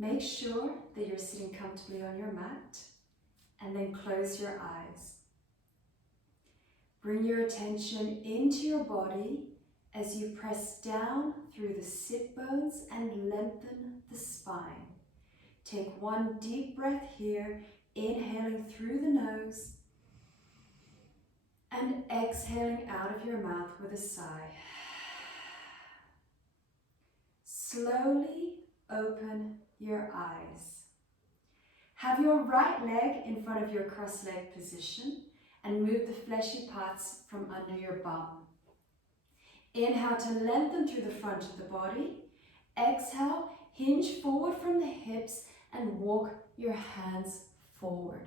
Make sure that you're sitting comfortably on your mat, and then close your eyes. Bring your attention into your body as you press down through the sit bones and lengthen the spine. Take one deep breath here, inhaling through the nose and exhaling out of your mouth with a sigh. Slowly open your eyes. Have your right leg in front of your cross-leg position and move the fleshy parts from under your bum. Inhale to lengthen through the front of the body. Exhale, hinge forward from the hips and walk your hands forward.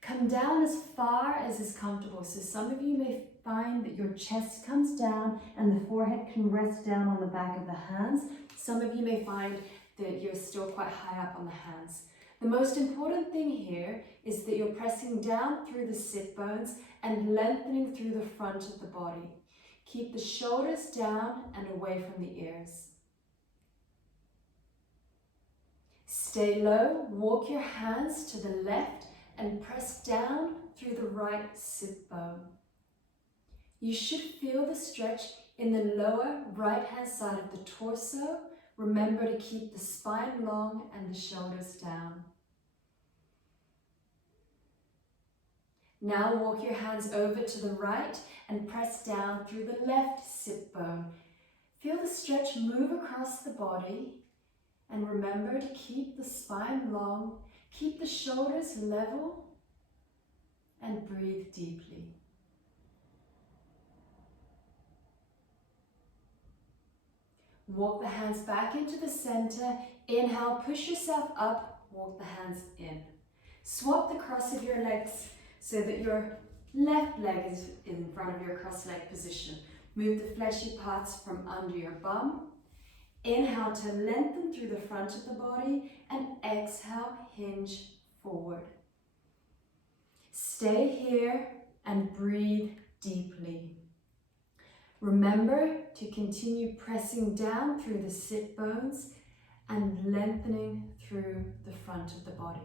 Come down as far as is comfortable. So some of you may find that your chest comes down and the forehead can rest down on the back of the hands. Some of you may find that you're still quite high up on the hands. The most important thing here is that you're pressing down through the sit bones and lengthening through the front of the body. Keep the shoulders down and away from the ears. Stay low, walk your hands to the left and press down through the right sit bone. You should feel the stretch in the lower right-hand side of the torso. Remember to keep the spine long and the shoulders down. Now walk your hands over to the right and press down through the left sit bone. Feel the stretch move across the body, and remember to keep the spine long, keep the shoulders level, and breathe deeply. Walk the hands back into the center. Inhale, push yourself up, walk the hands in. Swap the cross of your legs so that your left leg is in front of your cross-leg position. Move the fleshy parts from under your bum. Inhale to lengthen through the front of the body, and exhale, hinge forward. Stay here and breathe deeply. Remember to continue pressing down through the sit bones and lengthening through the front of the body.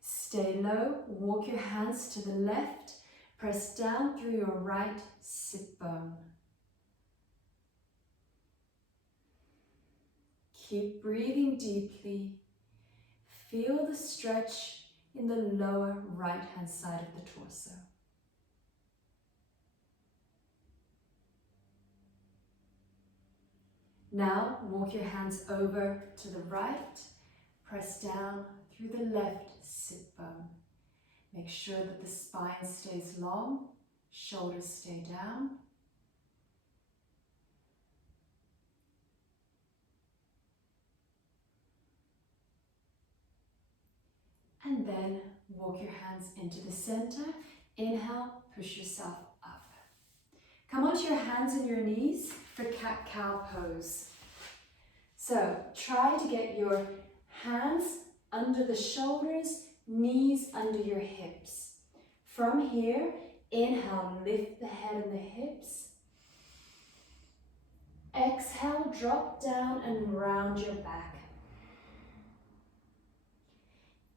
Stay low, walk your hands to the left, press down through your right sit bone. Keep breathing deeply. Feel the stretch in the lower right-hand side of the torso. Now walk your hands over to the right, press down through the left sit bone. Make sure that the spine stays long, shoulders stay down. And then walk your hands into the center. Inhale, push yourself up. Come onto your hands and your knees for cat-cow pose. So try to get your hands under the shoulders, knees under your hips. From here, inhale, lift the head and the hips. Exhale, drop down and round your back.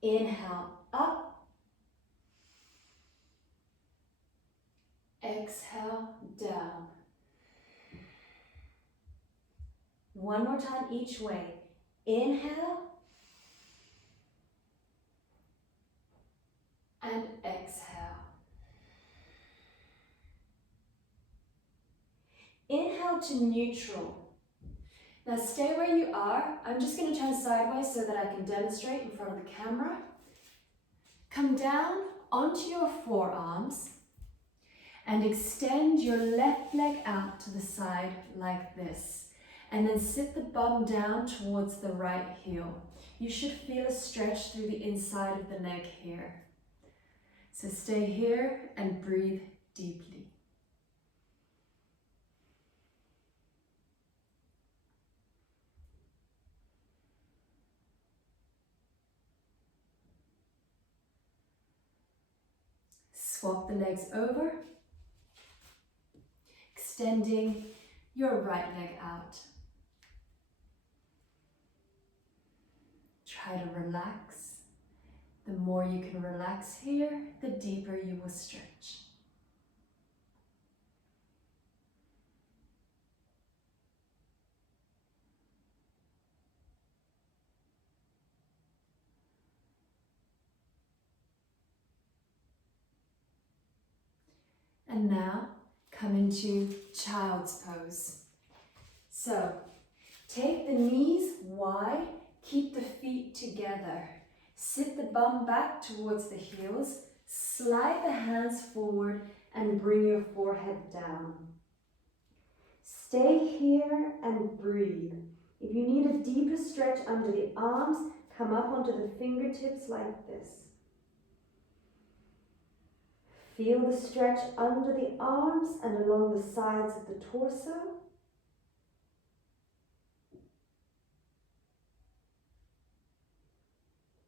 Inhale, up. Exhale, down. One more time each way. Inhale. And exhale. Inhale to neutral. Now stay where you are. I'm just going to turn sideways so that I can demonstrate in front of the camera. Come down onto your forearms and extend your left leg out to the side like this. And then sit the bum down towards the right heel. You should feel a stretch through the inside of the leg here. So stay here and breathe deeply. Swap the legs over. extending your right leg out. Try to relax. The more you can relax here, the deeper you will stretch. And now come into child's pose. So take the knees wide, keep the feet together. Sit the bum back towards the heels, slide the hands forward and bring your forehead down. Stay here and breathe. If you need a deeper stretch under the arms, come up onto the fingertips like this. Feel the stretch under the arms and along the sides of the torso.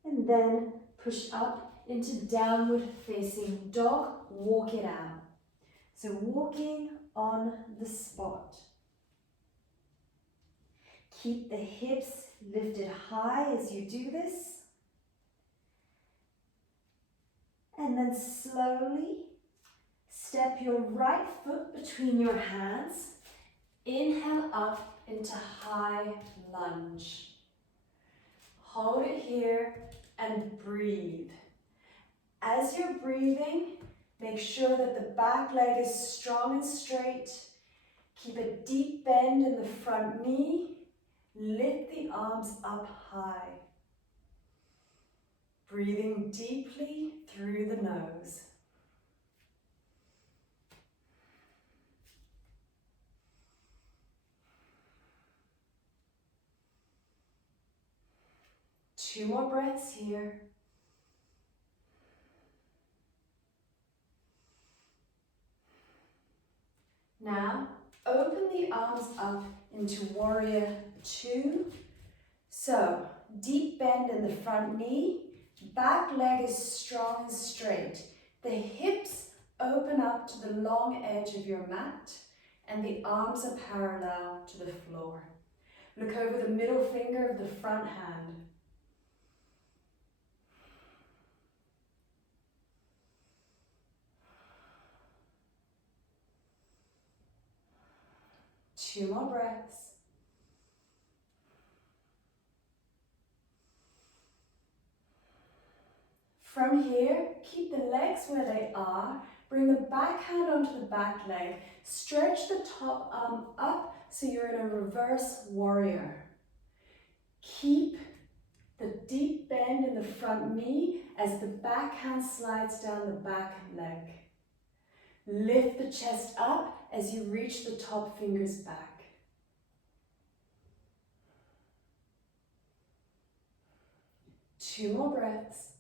And then push up into downward facing dog, walk it out. So walking on the spot. Keep the hips lifted high as you do this. And then slowly step your right foot between your hands. Inhale up into high lunge. Hold it here and breathe. As you're breathing, make sure that the back leg is strong and straight. Keep a deep bend in the front knee. Lift the arms up high. Breathing deeply through the nose. Two more breaths here. Now, open the arms up into warrior two. So, deep bend in the front knee. Back leg is strong and straight. The hips open up to the long edge of your mat and the arms are parallel to the floor. Look over the middle finger of the front hand. Two more breaths. From here, keep the legs where they are. Bring the back hand onto the back leg. Stretch the top arm up so you're in a reverse warrior. Keep the deep bend in the front knee as the back hand slides down the back leg. Lift the chest up as you reach the top fingers back. Two more breaths.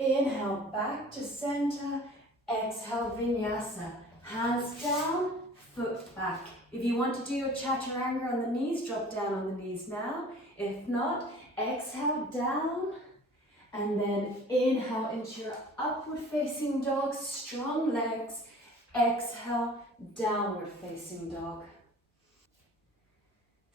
Inhale back to center. Exhale Vinyasa. Hands down, foot back. If you want to do your chaturanga on the knees, drop down on the knees now. If not, exhale down. And then inhale into your upward facing dog, strong legs. Exhale, downward facing dog.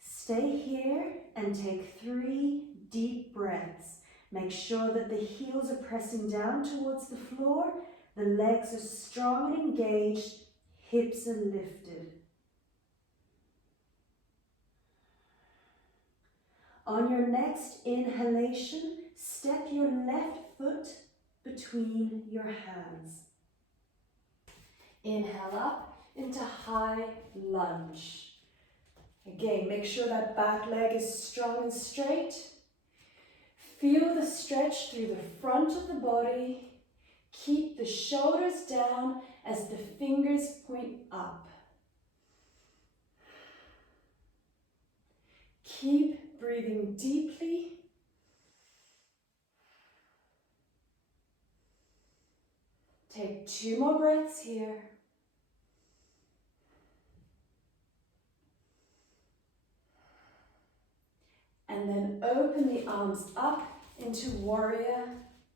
Stay here and take 3 deep breaths. Make sure that the heels are pressing down towards the floor, the legs are strong and engaged, hips are lifted. On your next inhalation, step your left foot between your hands. Inhale up into high lunge. Again, make sure that back leg is strong and straight. Feel the stretch through the front of the body. Keep the shoulders down as the fingers point up. Keep breathing deeply. Take 2 more breaths here. And then open the arms up into warrior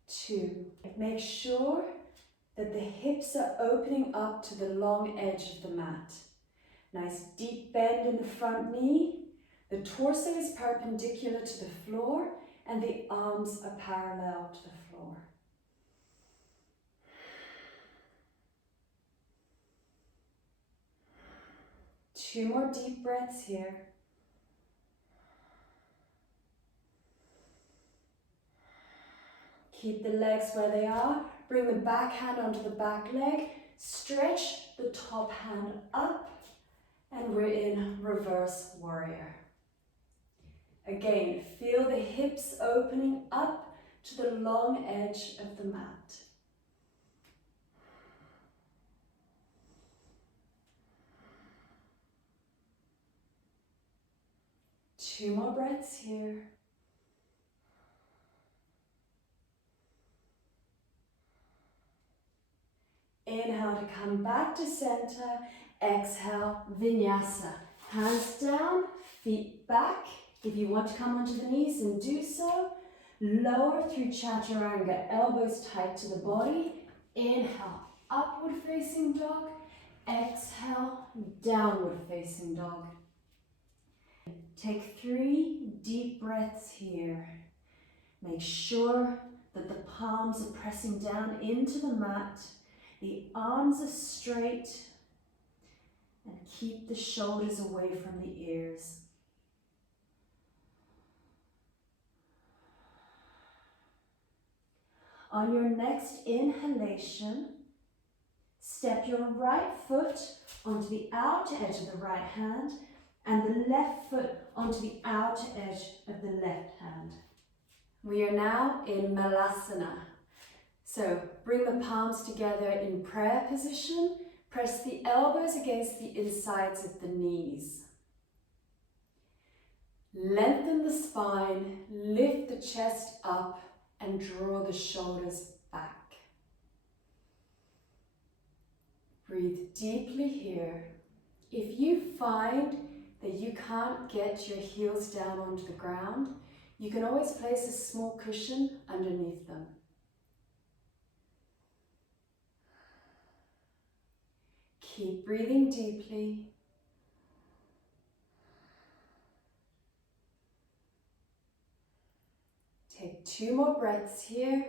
2. Make sure that the hips are opening up to the long edge of the mat. Nice deep bend in the front knee. The torso is perpendicular to the floor and the arms are parallel to the floor. Two more deep breaths here. Keep the legs where they are. Bring the back hand onto the back leg. Stretch the top hand up. And we're in reverse warrior. Again, feel the hips opening up to the long edge of the mat. Two more breaths here. Inhale to come back to center. Exhale, Vinyasa. Hands down, feet back. If you want to come onto the knees, then do so. Lower through Chaturanga, elbows tight to the body. Inhale, upward facing dog. Exhale, downward facing dog. Take 3 deep breaths here. Make sure that the palms are pressing down into the mat. The arms are straight. And keep the shoulders away from the ears. On your next inhalation, step your right foot onto the outer edge of the right hand and the left foot onto the outer edge of the left hand. We are now in Malasana. So bring the palms together in prayer position. Press the elbows against the insides of the knees. Lengthen the spine, lift the chest up and draw the shoulders back. Breathe deeply here. If you find that you can't get your heels down onto the ground, you can always place a small cushion underneath them. Keep breathing deeply. Take 2 more breaths here.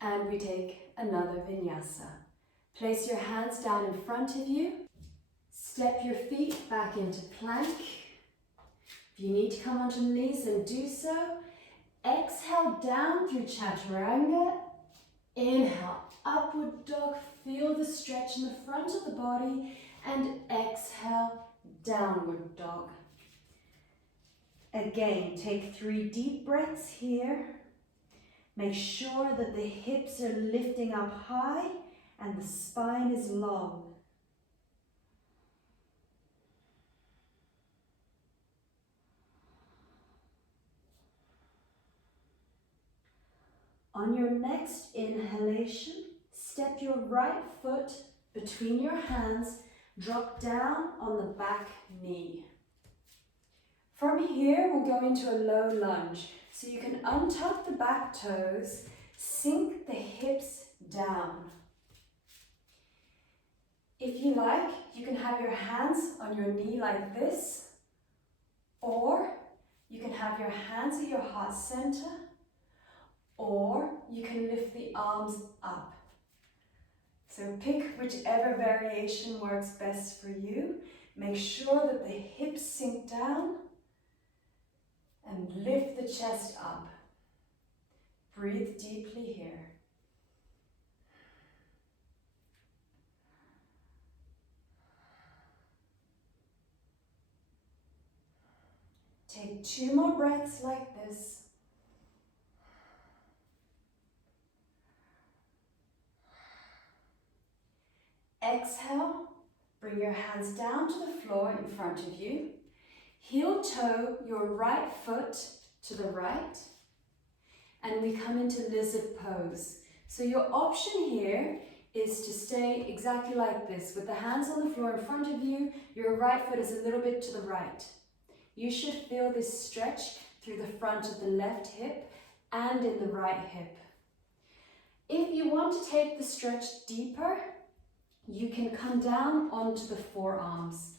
And we take another Vinyasa. Place your hands down in front of you. Step your feet back into plank. If you need to come onto the knees, then do so. Exhale down through Chaturanga. Inhale, upward dog. Feel the stretch in the front of the body. And exhale, downward dog. Again, take 3 deep breaths here. Make sure that the hips are lifting up high and the spine is long. On your next inhalation, step your right foot between your hands, drop down on the back knee. From here, we'll go into a low lunge. So you can untuck the back toes, sink the hips down. If you like, you can have your hands on your knee like this, or you can have your hands at your heart center, or you can lift the arms up. So pick whichever variation works best for you. Make sure that the hips sink down and lift the chest up. Breathe deeply here. Take 2 more breaths like this. Exhale, bring your hands down to the floor in front of you. Heel toe your right foot to the right. And we come into lizard pose. So your option here is to stay exactly like this, with the hands on the floor in front of you. Your right foot is a little bit to the right. You should feel this stretch through the front of the left hip and in the right hip. If you want to take the stretch deeper, you can come down onto the forearms.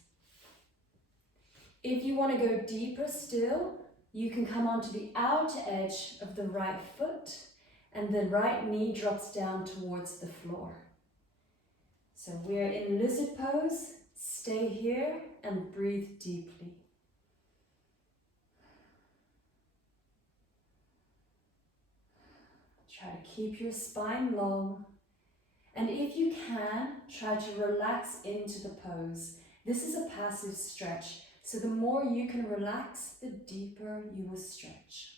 If you want to go deeper still, you can come onto the outer edge of the right foot and the right knee drops down towards the floor. So we're in lizard pose. Stay here and breathe deeply. Try to keep your spine long. And if you can, try to relax into the pose. This is a passive stretch, so the more you can relax, the deeper you will stretch.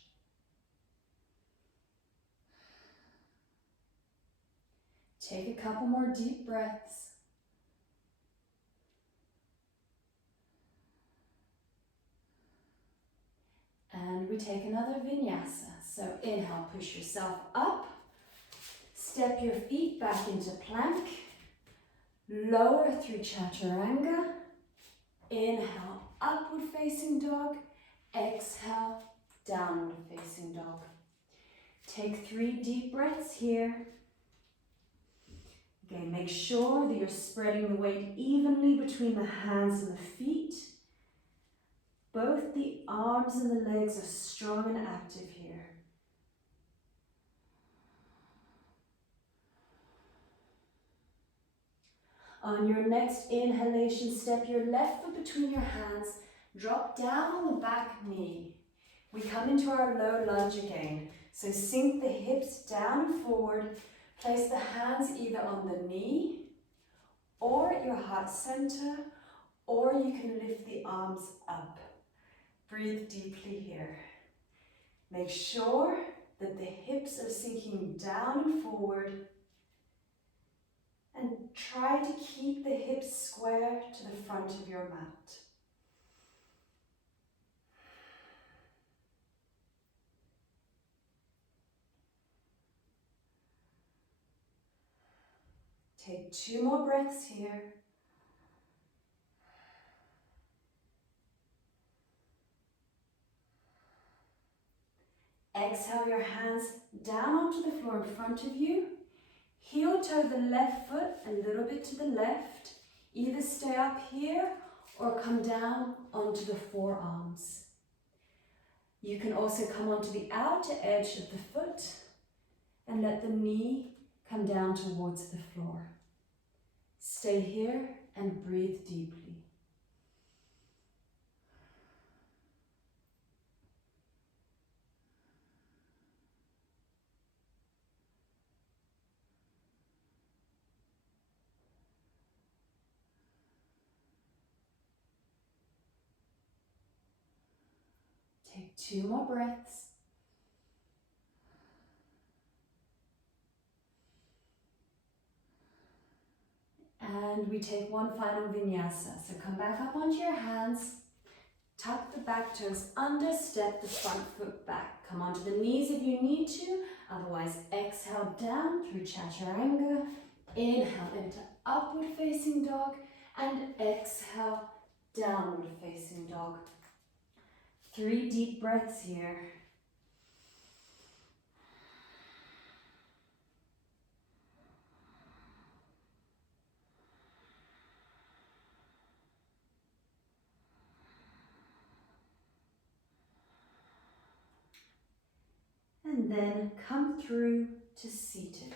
Take a couple more deep breaths. And we take another vinyasa. So inhale, push yourself up. Step your feet back into plank. Lower through chaturanga. Inhale, upward facing dog. Exhale, downward facing dog. Take 3 deep breaths here. Again, make sure that you're spreading the weight evenly between the hands and the feet. Both the arms and the legs are strong and active here. On your next inhalation, step your left foot between your hands, drop down on the back knee. We come into our low lunge again. So sink the hips down and forward, place the hands either on the knee or at your heart center, or you can lift the arms up. Breathe deeply here. Make sure that the hips are sinking down and forward. And try to keep the hips square to the front of your mat. Take 2 more breaths here. Exhale your hands down onto the floor in front of you. Heel toe the left foot a little bit to the left. Either stay up here or come down onto the forearms. You can also come onto the outer edge of the foot and let the knee come down towards the floor. Stay here and breathe deeply. Take 2 more breaths. And we take one final vinyasa. So come back up onto your hands. Tuck the back toes under, step the front foot back. Come onto the knees if you need to. Otherwise, exhale down through chaturanga. Inhale into upward facing dog. And exhale, downward facing dog. 3 deep breaths here. And then come through to seated.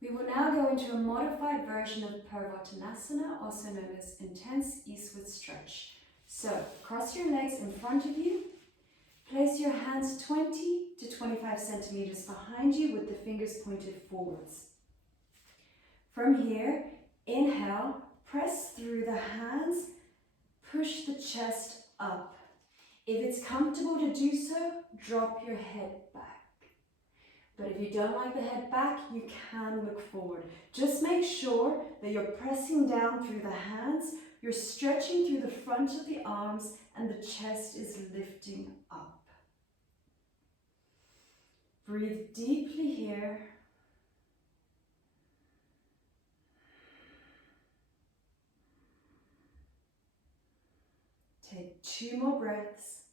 We will now go into a modified version of Purvottanasana, also known as intense eastward stretch. So, cross your legs in front of you. Place your hands 20 to 25 centimeters behind you with the fingers pointed forwards. From here, inhale, press through the hands, push the chest up. If it's comfortable to do so, drop your head back. But if you don't like the head back, you can look forward. Just make sure that you're pressing down through the hands, you're stretching through the front of the arms, and the chest is lifting up. Breathe deeply here. Take 2 more breaths.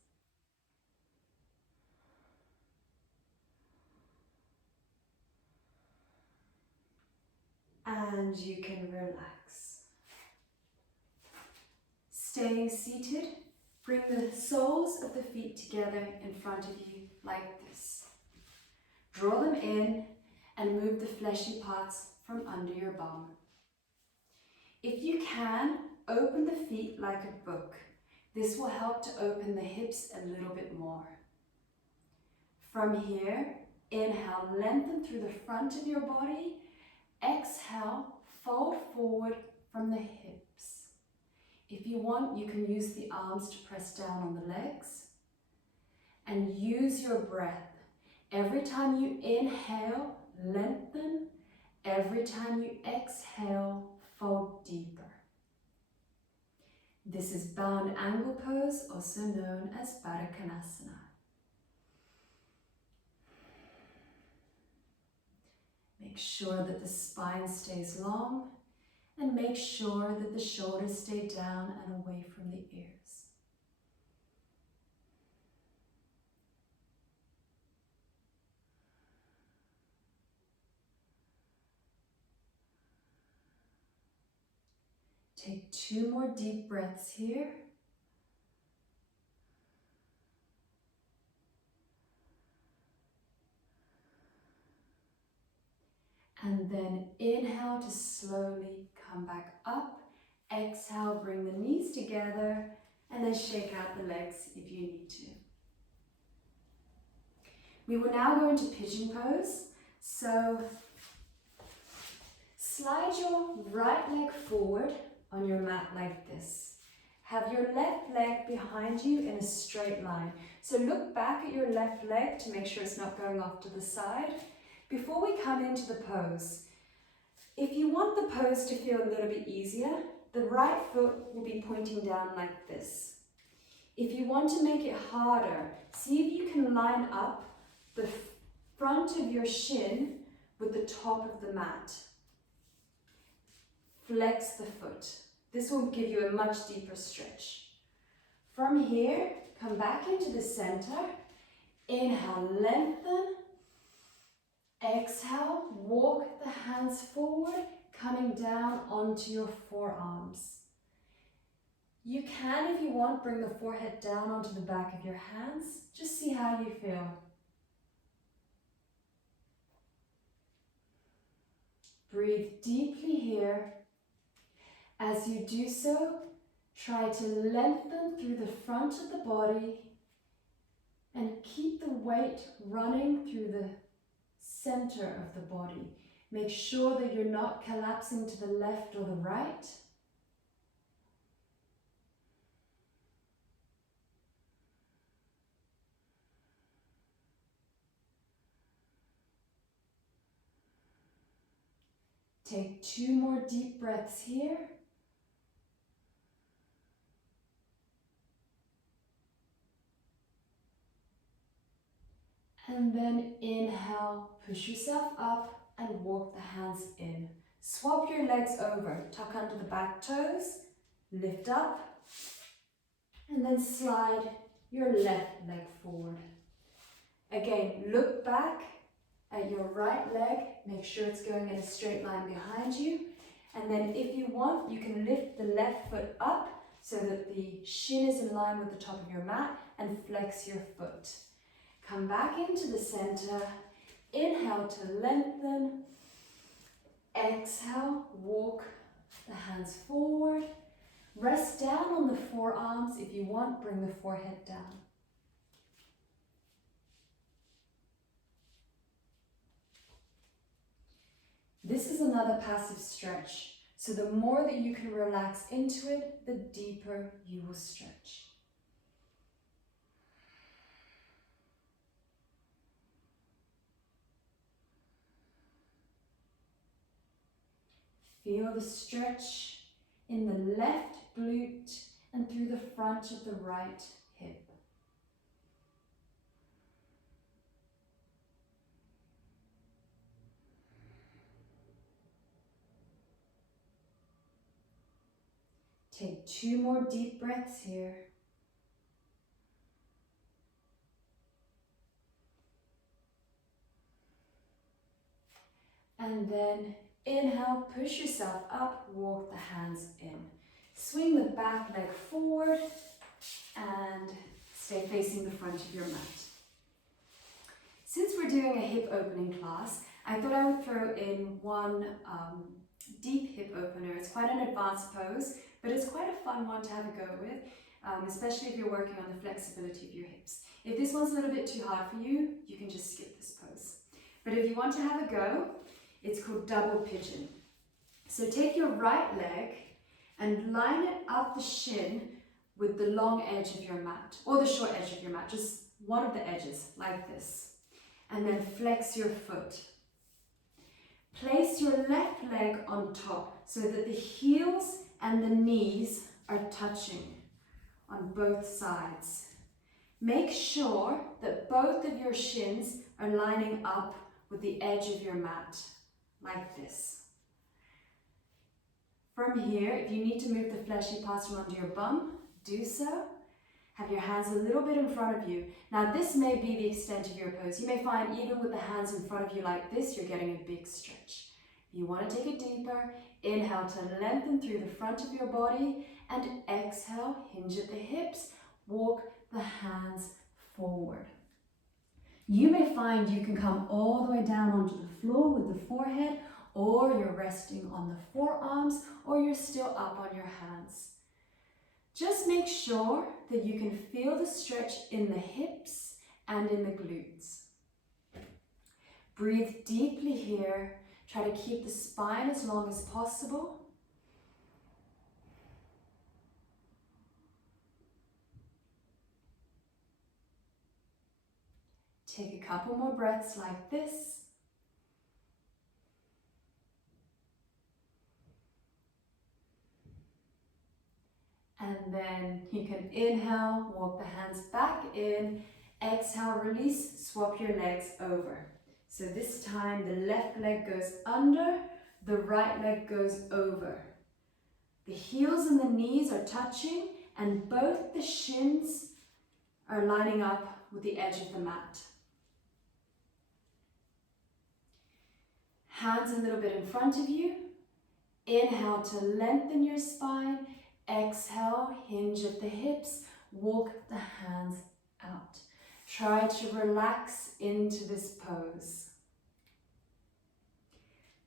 And you can relax. Staying seated, bring the soles of the feet together in front of you like this. Draw them in and move the fleshy parts from under your bum. If you can, open the feet like a book. This will help to open the hips a little bit more. From here, inhale, lengthen through the front of your body. Exhale, fold forward from the hips. If you want, you can use the arms to press down on the legs. And use your breath. Every time you inhale, lengthen. Every time you exhale, fold deeper. This is bound angle pose, also known as Baddha Konasana. Make sure that the spine stays long and make sure that the shoulders stay down and away from the ears. Take 2 more deep breaths here. And then inhale to slowly come back up. Exhale, bring the knees together and then shake out the legs if you need to. We will now go into Pigeon Pose. So slide your right leg forward on your mat like this. Have your left leg behind you in a straight line. So look back at your left leg to make sure it's not going off to the side. Before we come into the pose, if you want the pose to feel a little bit easier, the right foot will be pointing down like this. If you want to make it harder, see if you can line up the front of your shin with the top of the mat. Flex the foot. This will give you a much deeper stretch. From here, come back into the center. Inhale, lengthen. Exhale, walk the hands forward, coming down onto your forearms. You can, if you want, bring the forehead down onto the back of your hands. Just see how you feel. Breathe deeply here. As you do so, try to lengthen through the front of the body and keep the weight running through the center of the body. Make sure that you're not collapsing to the left or the right. Take 2 more deep breaths here. And then inhale, push yourself up and walk the hands in. Swap your legs over, tuck under the back toes, lift up, and then slide your left leg forward. Again, look back at your right leg, make sure it's going in a straight line behind you. And then if you want, you can lift the left foot up so that the shin is in line with the top of your mat and flex your foot. Come back into the center. Inhale to lengthen. Exhale, walk the hands forward. Rest down on the forearms. If you want, bring the forehead down. This is another passive stretch. So the more that you can relax into it, the deeper you will stretch. Feel the stretch in the left glute and through the front of the right hip. Take 2 more deep breaths here. And then inhale, push yourself up, walk the hands in. Swing the back leg forward and stay facing the front of your mat. Since we're doing a hip opening class, I thought I would throw in one deep hip opener. It's quite an advanced pose, but it's quite a fun one to have a go with, especially if you're working on the flexibility of your hips. If this one's a little bit too hard for you, you can just skip this pose. But if you want to have a go, it's called double pigeon. So take your right leg and line it up the shin with the long edge of your mat, or the short edge of your mat, just one of the edges, like this. And then flex your foot. Place your left leg on top so that the heels and the knees are touching on both sides. Make sure that both of your shins are lining up with the edge of your mat, like this. From here, if you need to move the fleshy parts from under your bum, do so. Have your hands a little bit in front of you. Now this may be the extent of your pose. You may find even with the hands in front of you like this, you're getting a big stretch. If you want to take it deeper, inhale to lengthen through the front of your body and exhale, hinge at the hips, walk the hands forward. You may find you can come all the way down onto the floor with the forehead, or you're resting on the forearms, or you're still up on your hands. Just make sure that you can feel the stretch in the hips and in the glutes. Breathe deeply here. Try to keep the spine as long as possible. Take a couple more breaths like this. And then you can inhale, walk the hands back in, exhale, release, swap your legs over. So this time the left leg goes under, the right leg goes over. The heels and the knees are touching and both the shins are lining up with the edge of the mat. Hands a little bit in front of you. Inhale to lengthen your spine. Exhale, hinge at the hips, walk the hands out. Try to relax into this pose.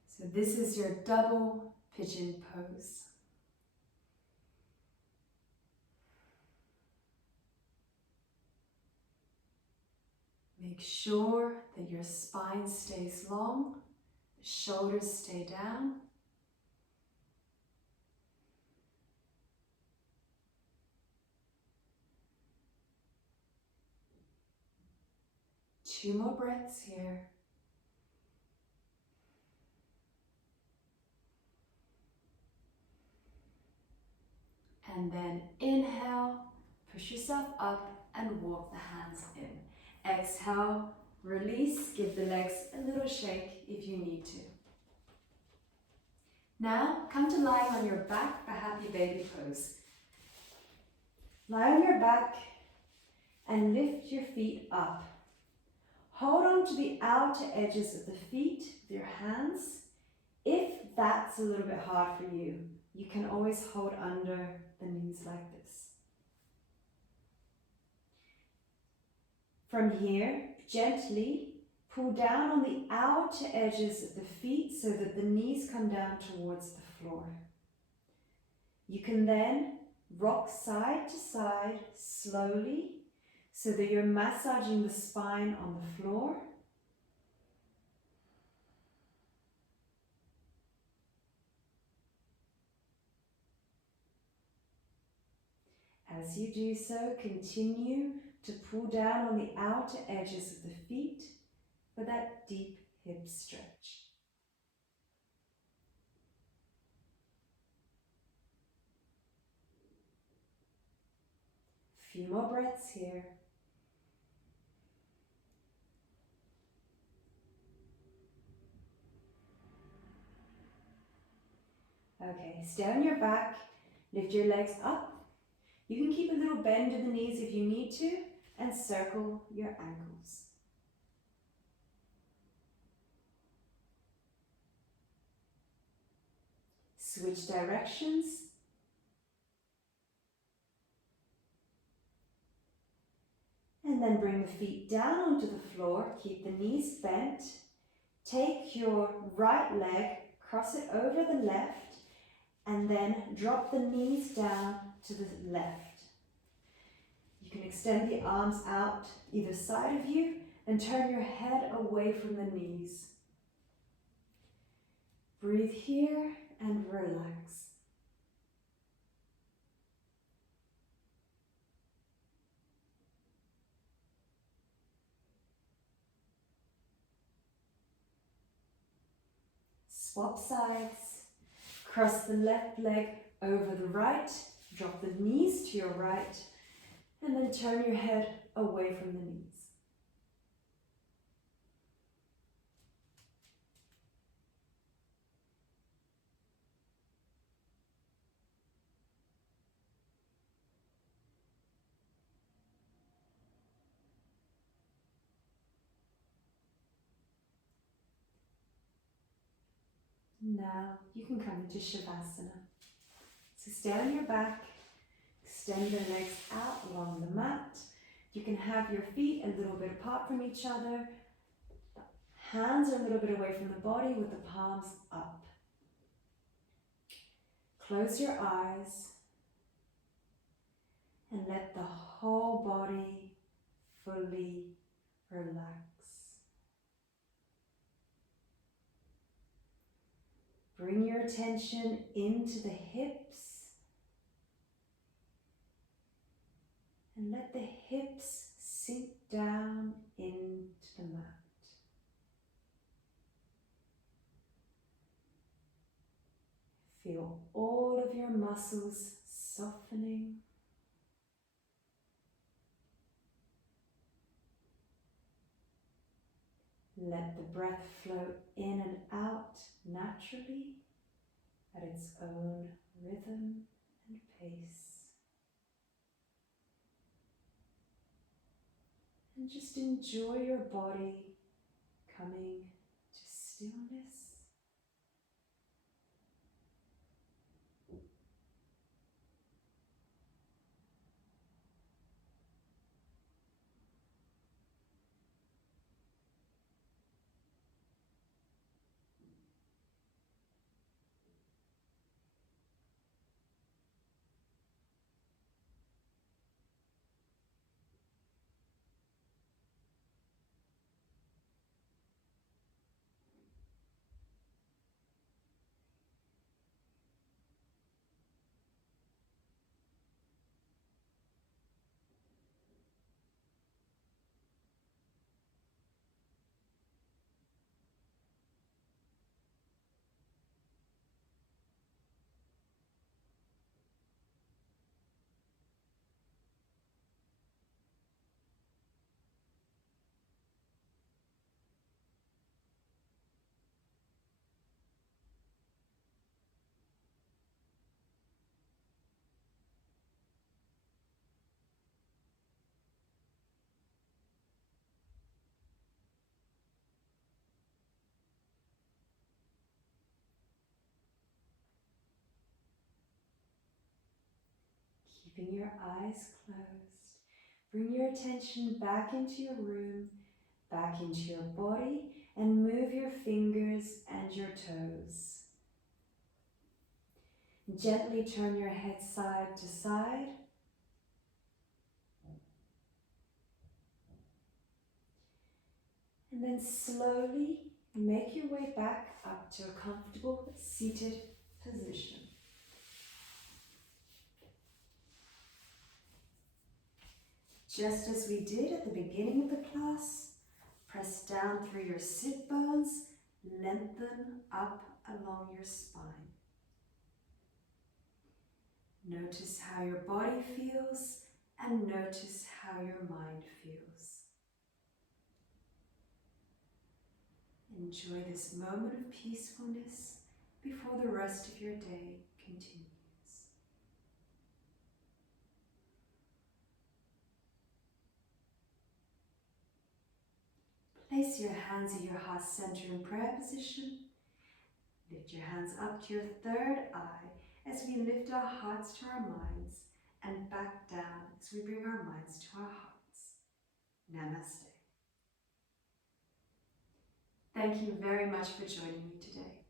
So this is your double pigeon pose. Make sure that your spine stays long, the shoulders stay down. Two more breaths here. And then inhale, push yourself up and walk the hands in. Exhale, release, give the legs a little shake if you need to. Now come to lying on your back for happy baby pose. Lie on your back and lift your feet up. Hold on to the outer edges of the feet with your hands. If that's a little bit hard for you, you can always hold under the knees like this. From here, gently pull down on the outer edges of the feet so that the knees come down towards the floor. You can then rock side to side slowly so that you're massaging the spine on the floor. As you do so, continue to pull down on the outer edges of the feet for that deep hip stretch. A few more breaths here. Okay, stay on your back, lift your legs up. You can keep a little bend in the knees if you need to, and circle your ankles. Switch directions. And then bring the feet down onto the floor. Keep the knees bent. Take your right leg, cross it over the left, and then drop the knees down to the left. You can extend the arms out either side of you and turn your head away from the knees. Breathe here and relax. Swap sides. Cross the left leg over the right. Drop the knees to your right. And then turn your head away from the knees. Now you can come into Savasana. So stay on your back, extend your legs out along the mat. You can have your feet a little bit apart from each other. Hands are a little bit away from the body with the palms up. Close your eyes and let the whole body fully relax. Bring your attention into the hips and let the hips sink down into the mat. Feel all of your muscles softening. Let the breath flow in and out naturally at its own rhythm and pace. And just enjoy your body coming to stillness. Keeping your eyes closed, bring your attention back into your room, back into your body, and move your fingers and your toes. Gently turn your head side to side. And then slowly make your way back up to a comfortable seated position. Just as we did at the beginning of the class, press down through your sit bones, lengthen up along your spine. Notice how your body feels and notice how your mind feels. Enjoy this moment of peacefulness before the rest of your day continues. Place your hands at your heart center in prayer position Lift your hands up to your third eye as we lift our hearts to our minds and back down as we bring our minds to our hearts. Namaste. Thank you very much for joining me today.